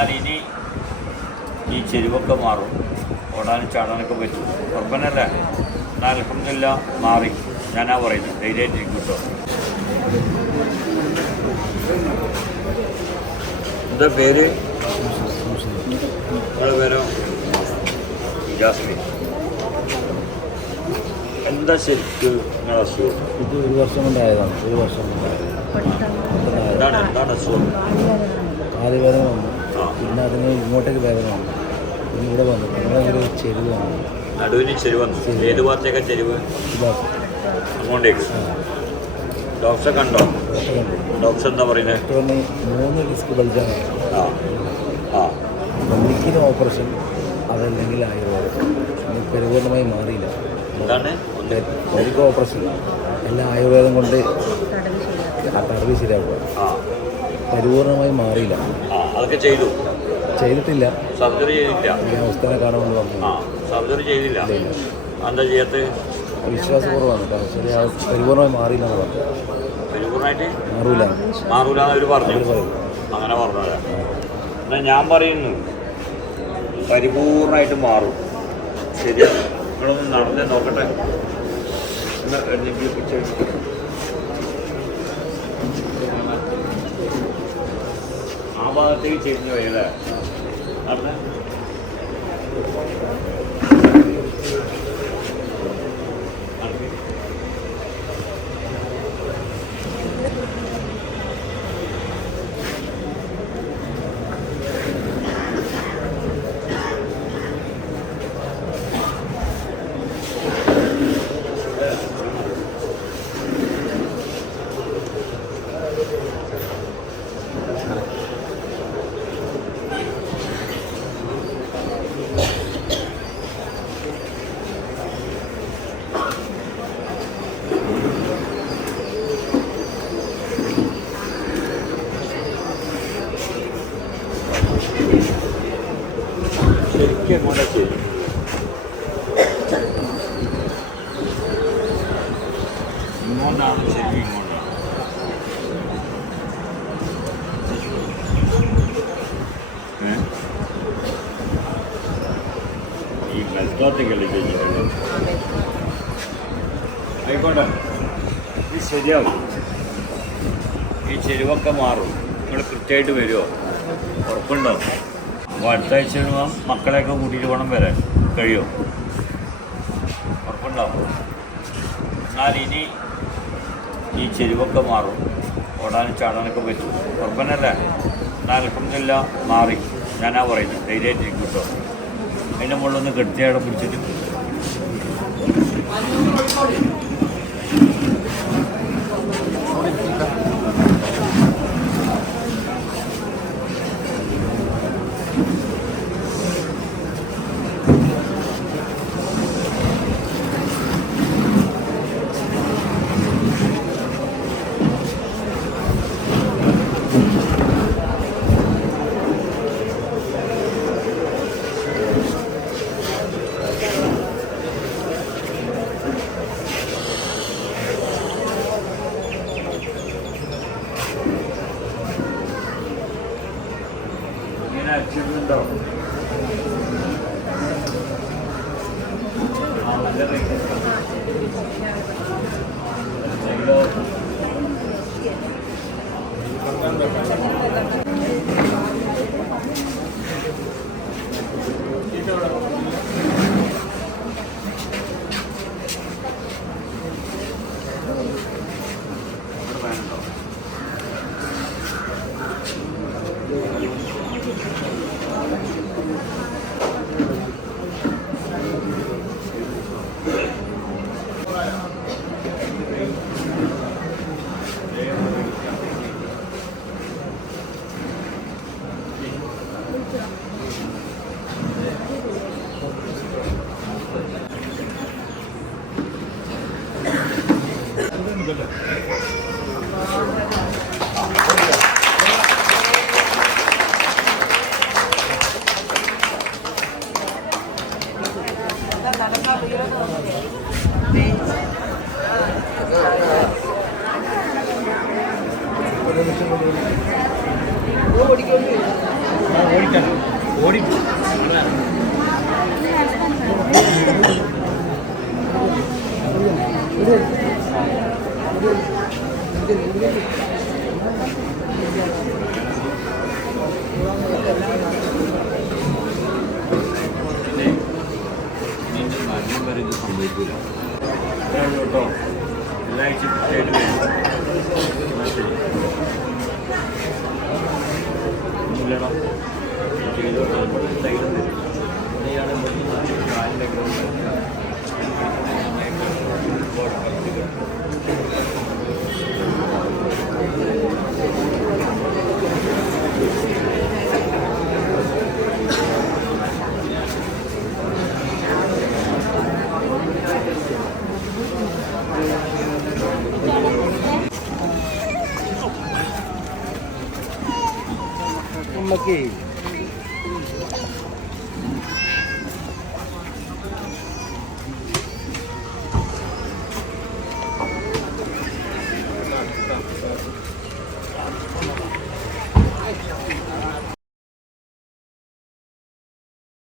എന്നാൽ ഇനി ഈ ചെരുവൊക്കെ മാറും. ഓടാനും ചാടാനൊക്കെ പറ്റും. ഉറപ്പനല്ല എന്നാൽ അലഹമില്ല മാറി. ഞാനാ പറയുന്നത്. ധൈര്യമായിട്ടിരിക്കും കേട്ടോ. എന്താ പേര്? നിങ്ങളുടെ പേരോ? ജാസ്മിൻ. എന്താ ശരിക്ക് നിങ്ങളുടെ അസുഖം? ഇത് ഒരു വർഷം കൊണ്ടായതാണ്. ഒരു വർഷം കൊണ്ട് എന്താണ്? എന്താണ് അസുഖം? കാലുവേദന വന്നു. പിന്നെ അതിന് ഇങ്ങോട്ടേക്ക് വേദന വന്നു. പിന്നെ ഇവിടെ വന്നു. പിന്നെ ഒരു ചെരുവ് വന്നു. നടുവിന് ചെരുവ് വന്നു. ഏത് ഭാഗത്തേക്കാ ചെരുവ്? അങ്ങോട്ടേക്ക്. ഡോക്ടറെ കണ്ടോ? ഡോക്ടർ എന്താ പറയുന്നത് ഡോക്ടറിന് മൂന്ന് ഡിസ്ക് ബൾജാണ് ആ. ആ. ഒന്നിക്കിന് ഓപ്പറേഷൻ അതല്ലെങ്കിൽ ആയുർവേദം. പരിപൂർണമായി മാറിയില്ല. എന്താണ്? ഒന്ന്. ഒരിക്കൽ ഓപ്പറേഷൻ. എല്ലാം ആയുർവേദം കൊണ്ട് ആ തടവ് ശരിയാവുക ആ. പരിപൂർണമായി മാറിയില്ല. അതൊക്കെ ചെയ്തു. ചെയ്തിട്ടില്ല. സർജറി ചെയ്തില്ല ഞാൻ ഉസ്താനെ കാണുമെന്ന് പറഞ്ഞു സർജറി ചെയ്തില്ല. എന്താ ചെയ്യാത്ത? ശരി ആ പരിപൂർണമായി മാറിയില്ല എന്ന് പറഞ്ഞു. പരിപൂർണമായിട്ട് മാറൂല. മാറൂല അവർ പറഞ്ഞു. അങ്ങനെ പറഞ്ഞു എന്നാൽ ഞാൻ പറയുന്നു. പരിപൂർണമായിട്ട് മാറും. ശരിയാണ് നിങ്ങളൊന്ന് നടന്നേ നോക്കട്ടെ. എന്നാ എന്തെങ്കിലും പിടിച്ച് ആ ഭാഗത്തേക്ക് ഇങ്ങോട്ടാണ് ശരി ഇങ്ങോട്ടാണ് ഈ ബെൽറ്റോത്തേക്കല്ലേ ചെയ്തിട്ടുള്ളത് ആയിക്കോട്ടെ. ഇത് ശരിയാവും. ഈ ചെരുവൊക്കെ മാറും. നിങ്ങൾ കൃത്യമായിട്ട് വരുമോ ഉറപ്പുണ്ടോ? അപ്പോൾ അടുത്ത ആഴ്ച വരുമ്പം മക്കളെയൊക്കെ കൂട്ടിയിട്ട് വേണം വരാൻ കഴിയുമോ ഉറപ്പുണ്ടാവും എന്നാൽ ഇനി ഈ ചെരുവൊക്കെ മാറും. ഓടാനും ചാടാനൊക്കെ പറ്റും. ഉറപ്പനല്ല അലഹമില്ല മാറി. ഞാനാ പറയുന്നത്. ധൈര്യമായിട്ടിരിക്കും കേട്ടോ അതിന്റെ മുകളിലൊന്ന് കെട്ടിയാടെ പിടിച്ചിട്ട്. ഇങ്ങനെ അടിച്ചിട്ടുണ്ടോ ആ നല്ല റേറ്റ് ഓടിക്കണം ഓടി ഇത് സംഭവിക്കില്ല കേട്ടോ എല്ലാ ആഴ്ചയും കൃത്യമായിട്ട് വരും എന്നാ ശരി ഒന്നുമില്ലടാ Mackey.